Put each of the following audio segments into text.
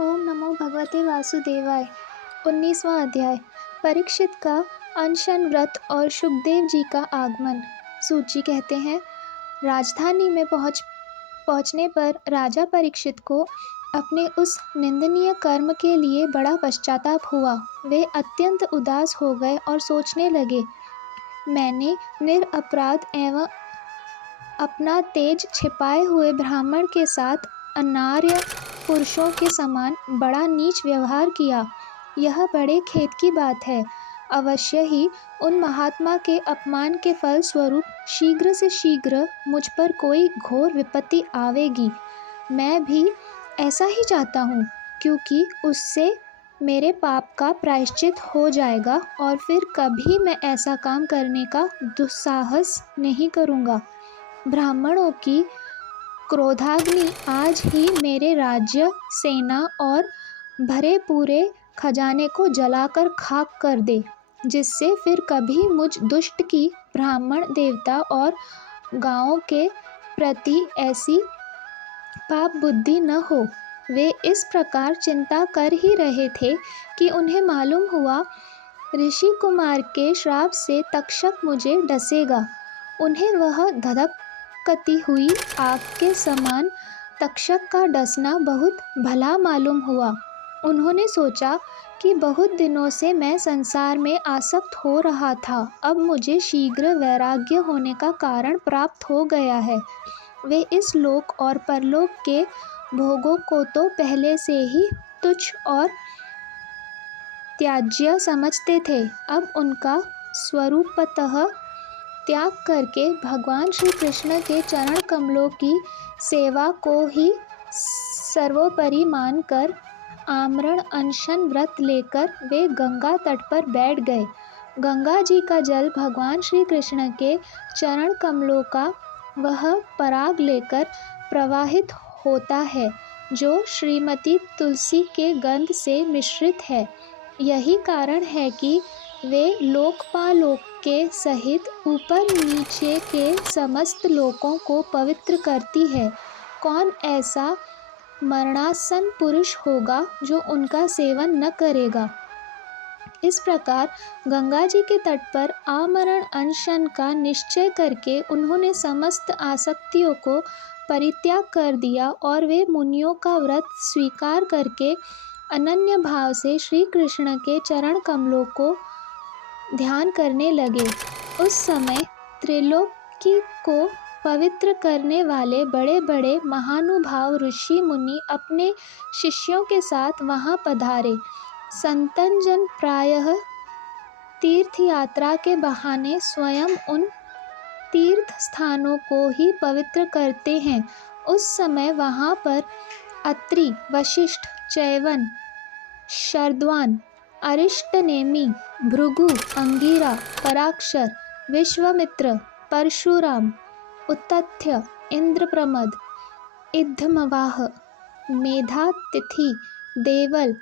ओम नमो भगवते वासुदेवाय। 19वां अध्याय। परीक्षित का अनशन व्रत और सुखदेव जी का आगमन। सूची कहते हैं, राजधानी में पहुंचने पर राजा परीक्षित को अपने उस निंदनीय कर्म के लिए बड़ा पश्चाताप हुआ। वे अत्यंत उदास हो गए और सोचने लगे, मैंने निरपराध एवं अपना तेज छिपाए हुए ब्राह्मण के साथ अनार्य पुरुषों के समान बड़ा नीच व्यवहार किया। यह बड़े खेद की बात है। अवश्य ही उन महात्मा के अपमान के फल स्वरूप शीघ्र से शीघ्र मुझ पर कोई घोर विपत्ति आवेगी। मैं भी ऐसा ही चाहता हूँ, क्योंकि उससे मेरे पाप का प्रायश्चित हो जाएगा और फिर कभी मैं ऐसा काम करने का दुस्साहस नहीं करूँगा। ब्राह्मणों की क्रोधाग्नि आज ही मेरे राज्य, सेना और भरे पूरे खजाने को जलाकर खाक कर दे, जिससे फिर कभी मुझ दुष्ट की ब्राह्मण देवता और गांवों के प्रति ऐसी पाप बुद्धि न हो। वे इस प्रकार चिंता कर ही रहे थे कि उन्हें मालूम हुआ, ऋषि कुमार के श्राप से तक्षक मुझे डसेगा। उन्हें वह धधकती हुई आग के समान तक्षक का डसना बहुत भला मालूम हुआ। उन्होंने सोचा कि बहुत दिनों से मैं संसार में आसक्त हो रहा था, अब मुझे शीघ्र वैराग्य होने का कारण प्राप्त हो गया है। वे इस लोक और परलोक के भोगों को तो पहले से ही तुच्छ और त्याज्य समझते थे, अब उनका स्वरूपतः त्याग करके भगवान श्री कृष्ण के चरण कमलों की सेवा को ही सर्वोपरि मानकर आमरण अनशन व्रत लेकर वे गंगा तट पर बैठ गए। गंगा जी का जल भगवान श्री कृष्ण के चरण कमलों का वह पराग लेकर प्रवाहित होता है, जो श्रीमती तुलसी के गंध से मिश्रित है। यही कारण है कि वे लोकपालोक के सहित ऊपर नीचे के समस्त लोकों को पवित्र करती है। कौन ऐसा मरणासन पुरुष होगा जो उनका सेवन न करेगा। इस प्रकार गंगा जी के तट पर आमरण अनशन का निश्चय करके उन्होंने समस्त आसक्तियों को परित्याग कर दिया और वे मुनियों का व्रत स्वीकार करके अनन्य भाव से श्री कृष्ण के चरण कमलों को ध्यान करने लगे। उस समय त्रिलोकी को पवित्र करने वाले बड़े बड़े महानुभाव ऋषि मुनि अपने शिष्यों के साथ वहां पधारे। संतन जन प्रायः तीर्थ यात्रा के बहाने स्वयं उन तीर्थ स्थानों को ही पवित्र करते हैं। उस समय वहां पर अत्रि, वशिष्ठ, च्यवन, शरद्वान, अरिष्टनेमि, भृगु, अंगिरा, पराक्षर, विश्वामित्र, परशुराम, उत्तथ्य, इंद्रप्रमद, इद्धमवाह, मेधातिथि, देवल,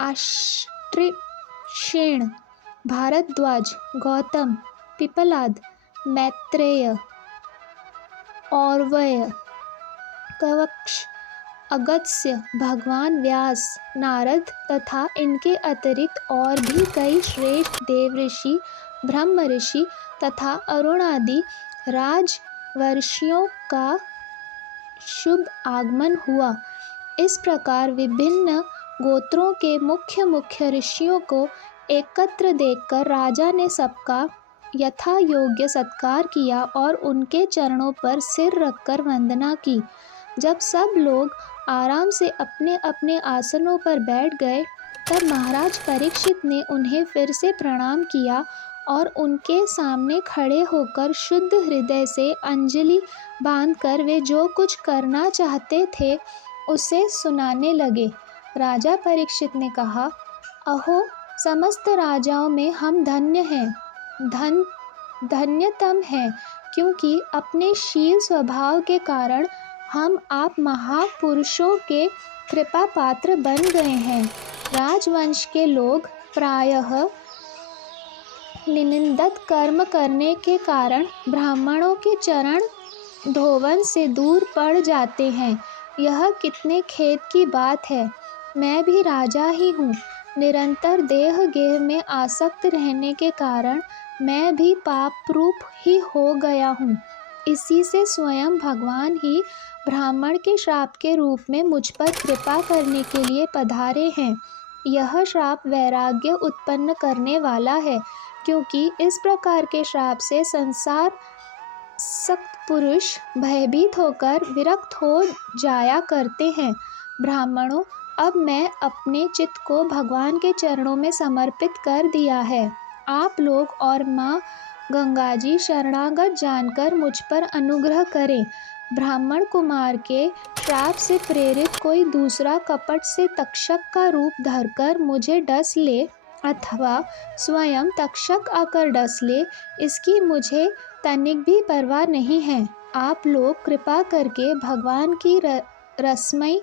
आश्रिशेण, भारद्वाज, गौतम, पिपलाद, मैत्रेय, औरवय, कवक्ष, अगस्त्य, भगवान व्यास, नारद तथा इनके अतिरिक्त और भी कई श्रेष्ठ देवऋषि, ब्रह्म ऋषि तथा अरुण आदि राजवर्षियों का शुभ आगमन हुआ। इस प्रकार विभिन्न गोत्रों के मुख्य मुख्य ऋषियों को एकत्र देखकर राजा ने सबका यथा योग्य सत्कार किया और उनके चरणों पर सिर रखकर वंदना की। जब सब लोग आराम से अपने अपने आसनों पर बैठ गए, तब महाराज परीक्षित ने उन्हें फिर से प्रणाम किया और उनके सामने खड़े होकर शुद्ध हृदय से अंजलि बांधकर वे जो कुछ करना चाहते थे उसे सुनाने लगे। राजा परीक्षित ने कहा, अहो, समस्त राजाओं में हम धन्य हैं, धन्यतम हैं, क्योंकि अपने शील स्वभाव के कारण हम आप महापुरुषों के कृपा पात्र बन गए हैं। राजवंश के लोग प्रायः निंदित कर्म करने के कारण ब्राह्मणों के चरण धोवन से दूर पड़ जाते हैं। यह कितने खेद की बात है। मैं भी राजा ही हूँ। निरंतर देह गेह में आसक्त रहने के कारण मैं भी पाप रूप ही हो गया हूँ। इसी से स्वयं भगवान ही ब्राह्मण के श्राप के रूप में मुझ पर कृपा करने के लिए पधारे हैं। यह श्राप वैराग्य उत्पन्न करने वाला है, क्योंकि इस प्रकार के श्राप से संसार सक्त पुरुष भयभीत होकर विरक्त हो जाया करते हैं। ब्राह्मणों, अब मैं अपने चित्त को भगवान के चरणों में समर्पित कर दिया है। आप लोग और माँ गंगा जी शरणागत जानकर मुझ पर अनुग्रह करें। ब्राह्मण कुमार के श्राप से प्रेरित कोई दूसरा कपट से तक्षक का रूप धरकर मुझे डस ले अथवा स्वयं तक्षक आकर डस ले, इसकी मुझे तनिक भी परवाह नहीं है। आप लोग कृपा करके भगवान की रसमयी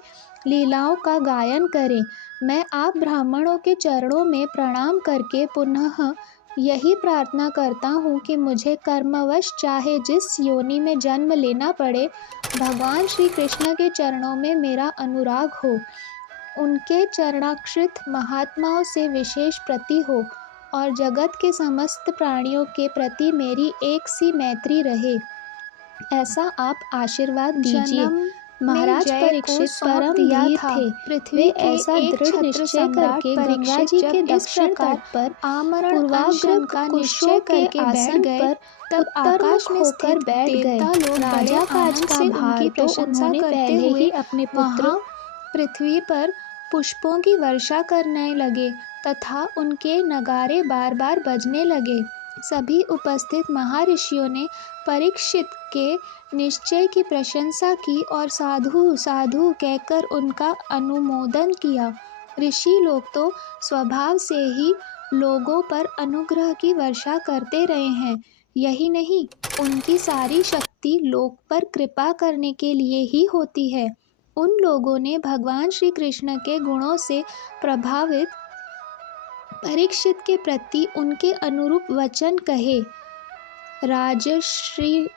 लीलाओं का गायन करें। मैं आप ब्राह्मणों के चरणों में प्रणाम करके पुनः यही प्रार्थना करता हूँ कि मुझे कर्मवश चाहे जिस योनि में जन्म लेना पड़े, भगवान श्री कृष्ण के चरणों में मेरा अनुराग हो, उनके चरणाश्रित महात्माओं से विशेष प्रीति हो और जगत के समस्त प्राणियों के प्रति मेरी एक सी मैत्री रहे, ऐसा आप आशीर्वाद दीजिए। महाराज परीक्षित परम धीर थे। पृथ्वी ऐसा दृढ़ निश्चय करके गंगा जी के दक्षिण तट पर पूर्वाग्रह का निश्चय करके आसन पर तब आकाश में होकर बैठ गए। राजा काज का भार तो उन्होंने पहले ही अपने पुत्र पृथ्वी पर पुष्पों की वर्षा करने लगे तथा उनके नगारे बार बार बजने लगे। सभी उपस्थित महर्षियों ने परीक्षित के निश्चय की प्रशंसा की और साधु साधु कहकर उनका अनुमोदन किया। ऋषि लोग तो स्वभाव से ही लोगों पर अनुग्रह की वर्षा करते रहे हैं। यही नहीं, उनकी सारी शक्ति लोक पर कृपा करने के लिए ही होती है। उन लोगों ने भगवान श्री कृष्ण के गुणों से प्रभावित परीक्षित के प्रति उनके अनुरूप वचन कहे। राजश्री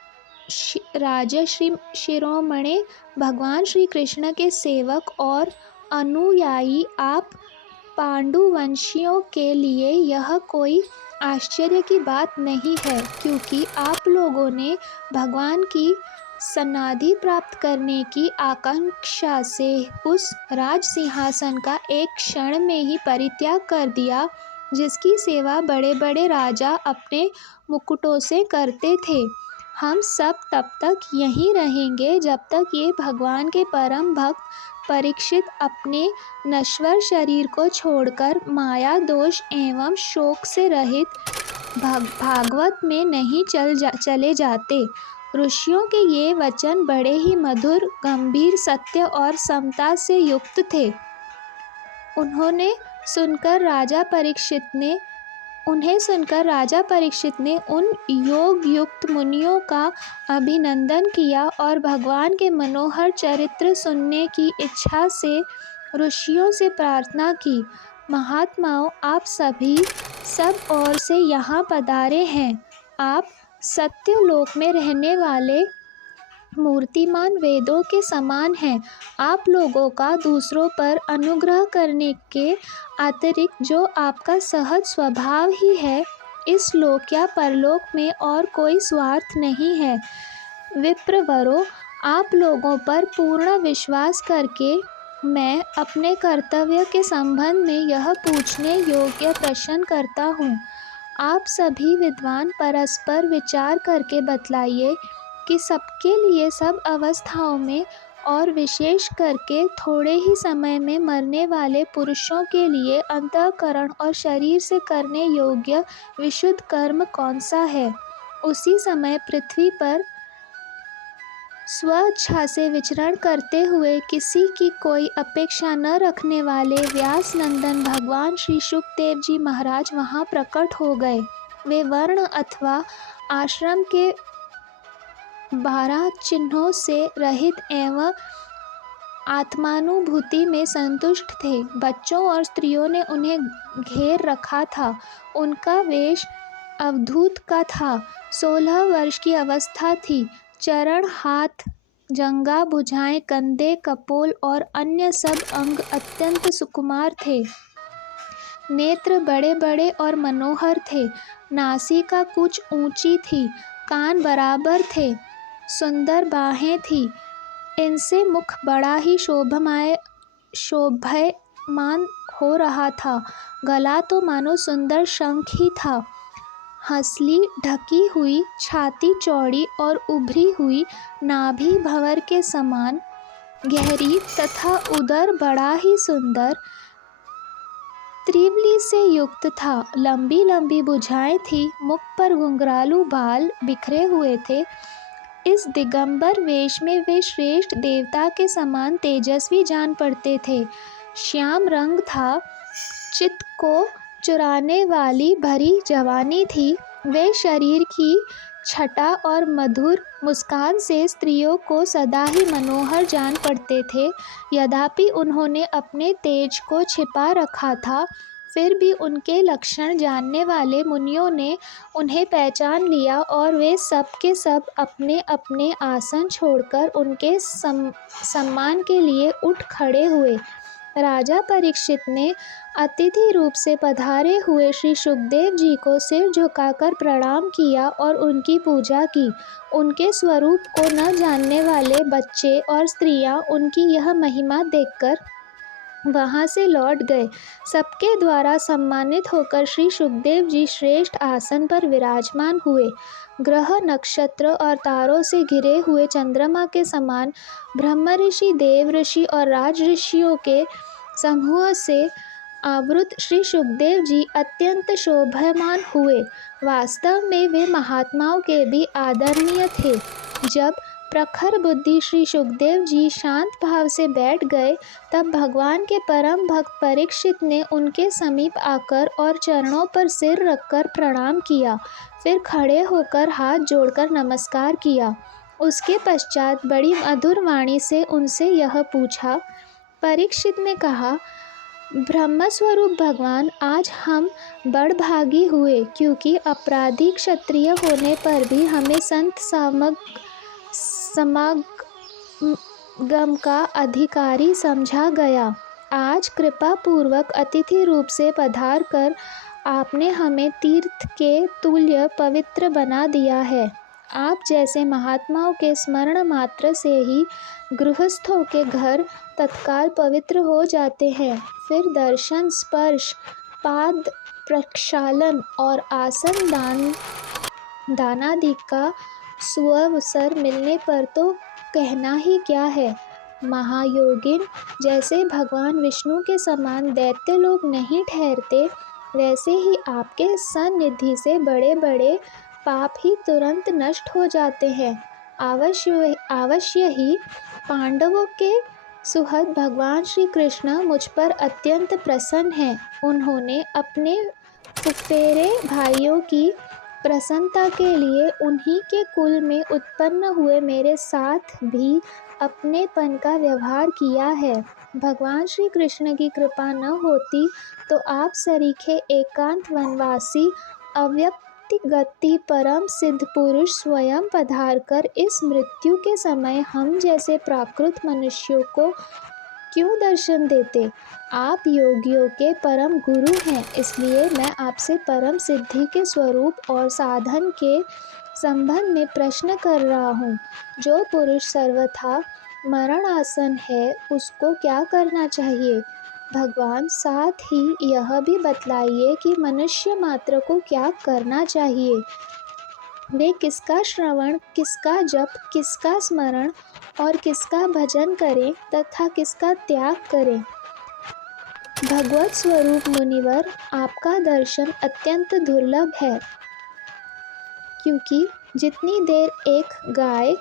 शिरोमणे, भगवान श्री कृष्ण के सेवक और अनुयायी आप पांडुवंशियों के लिए यह कोई आश्चर्य की बात नहीं है, क्योंकि आप लोगों ने भगवान की समाधि प्राप्त करने की आकांक्षा से उस राज सिंहासन का एक क्षण में ही परित्याग कर दिया, जिसकी सेवा बड़े बड़े राजा अपने मुकुटों से करते थे। हम सब तब तक यहीं रहेंगे जब तक ये भगवान के परम भक्त परीक्षित अपने नश्वर शरीर को छोड़कर माया दोष एवं शोक से रहित भागवत में नहीं चले जाते। ऋषियों के ये वचन बड़े ही मधुर, गंभीर, सत्य और समता से युक्त थे। उन्हें सुनकर राजा परीक्षित ने उन योग युक्त मुनियों का अभिनंदन किया और भगवान के मनोहर चरित्र सुनने की इच्छा से ऋषियों से प्रार्थना की, महात्माओं, आप सभी सब ओर से यहाँ पधारे हैं। आप सत्यलोक में रहने वाले मूर्तिमान वेदों के समान हैं। आप लोगों का दूसरों पर अनुग्रह करने के अतिरिक्त जो आपका सहज स्वभाव ही है, इस लोक या परलोक में और कोई स्वार्थ नहीं है। विप्रवरों, आप लोगों पर पूर्ण विश्वास करके मैं अपने कर्तव्य के संबंध में यह पूछने योग्य प्रश्न करता हूँ। आप सभी विद्वान परस्पर विचार करके बतलाइए कि सबके लिए सब अवस्थाओं में और विशेष करके थोड़े ही समय में मरने वाले पुरुषों के लिए अंतःकरण और शरीर से करने योग्य विशुद्ध कर्म कौन सा है। उसी समय पृथ्वी पर स्वेच्छा से विचरण करते हुए किसी की कोई अपेक्षा न रखने वाले व्यास नंदन भगवान श्री शुकदेव जी महाराज वहाँ प्रकट हो गए। वे वर्ण अथवा आश्रम के 12 चिन्हों से रहित एवं आत्मानुभूति में संतुष्ट थे। बच्चों और स्त्रियों ने उन्हें घेर रखा था। उनका वेश अवधूत का था। 16 वर्ष की अवस्था थी। चरण हाथ जंघा, भुजाएं, कंधे, कपोल और अन्य सब अंग अत्यंत सुकुमार थे। नेत्र बड़े बड़े और मनोहर थे। नासिका कुछ ऊंची थी, कान बराबर थे, सुंदर बाहें थीं। इनसे मुख बड़ा ही शोभायमान हो रहा था। गला तो मानो सुंदर शंख ही था। हंसली ढकी हुई, छाती चौड़ी और उभरी हुई, नाभि भंवर के समान गहरी तथा उदर बड़ा ही सुंदर त्रिवली से युक्त था। लंबी लंबी भुजाएं थी, मुख पर घुंघरालू बाल बिखरे हुए थे। इस दिगंबर वेश में वे श्रेष्ठ देवता के समान तेजस्वी जान पड़ते थे। श्याम रंग था, चित्त को चुराने वाली भरी जवानी थी। वे शरीर की छटा और मधुर मुस्कान से स्त्रियों को सदा ही मनोहर जान पड़ते थे। यद्यपि उन्होंने अपने तेज को छिपा रखा था, फिर भी उनके लक्षण जानने वाले मुनियों ने उन्हें पहचान लिया और वे सब के सब अपने अपने आसन छोड़कर उनके सम्मान के लिए उठ खड़े हुए। राजा परीक्षित ने अतिथि रूप से पधारे हुए श्री सुखदेव जी को सिर झुकाकर प्रणाम किया और उनकी पूजा की। उनके स्वरूप को न जानने वाले बच्चे और स्त्रियां उनकी यह महिमा देखकर वहां से लौट गए। सबके द्वारा सम्मानित होकर श्री सुखदेव जी श्रेष्ठ आसन पर विराजमान हुए। ग्रह, नक्षत्र और तारों से घिरे हुए चंद्रमा के समान ब्रह्मऋषि, देव ऋषि और राज ऋषियों के समूह से आवृत श्री सुखदेव जी अत्यंत शोभायमान हुए। वास्तव में वे महात्माओं के भी आदरणीय थे। जब प्रखर बुद्धि श्री सुखदेव जी शांत भाव से बैठ गए, तब भगवान के परम भक्त परीक्षित ने उनके समीप आकर और चरणों पर सिर रखकर प्रणाम किया। फिर खड़े होकर हाथ जोड़कर नमस्कार किया। उसके पश्चात बड़ी मधुर वाणी से उनसे यह पूछा। परीक्षित ने कहा, ब्रह्मस्वरूप भगवान, आज हम बड़भागी हुए, क्योंकि अपराधी क्षत्रिय होने पर भी हमें संत समागम का अधिकारी समझा गया। आज कृपा पूर्वक अतिथि रूप से पधार कर आपने हमें तीर्थ के तुल्य पवित्र बना दिया है। आप जैसे महात्माओं के स्मरण मात्र से ही गृहस्थों के घर तत्काल पवित्र हो जाते हैं। फिर दर्शन, स्पर्श, पाद प्रक्षालन और आसन दानादि का सुअवसर मिलने पर तो कहना ही क्या है। महायोगिन जैसे भगवान विष्णु के समान दैत्य लोग नहीं ठहरते, वैसे ही आपके सान्निध्य से बड़े बड़े पाप ही तुरंत नष्ट हो जाते हैं। अवश्य ही पांडवों के सुहृद भगवान श्री कृष्ण मुझ पर अत्यंत प्रसन्न हैं। उन्होंने अपने फुफेरे भाइयों की प्रसन्नता के लिए उन्हीं के कुल में उत्पन्न हुए मेरे साथ भी अपनेपन का व्यवहार किया है। भगवान श्री कृष्ण की कृपा न होती तो आप सरीखे एकांत वनवासी अव्यक्तिगति परम सिद्ध पुरुष स्वयं पधारकर इस मृत्यु के समय हम जैसे प्राकृत मनुष्यों को क्यों दर्शन देते। आप योगियों के परम गुरु हैं, इसलिए मैं आपसे परम सिद्धि के स्वरूप और साधन के संबंध में प्रश्न कर रहा हूँ। जो पुरुष सर्वथा मरणासन है, उसको क्या करना चाहिए। भगवान, साथ ही यह भी बतलाइए कि मनुष्य मात्र को क्या करना चाहिए। वे किसका श्रवण, किसका जप, किसका स्मरण और किसका भजन करें तथा किसका त्याग करें। भगवत स्वरूप मुनिवर, आपका दर्शन अत्यंत दुर्लभ है, क्योंकि जितनी देर एक गाय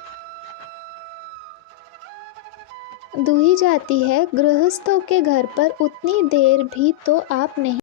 दूही जाती है गृहस्थों के घर पर, उतनी देर भी तो आप नहीं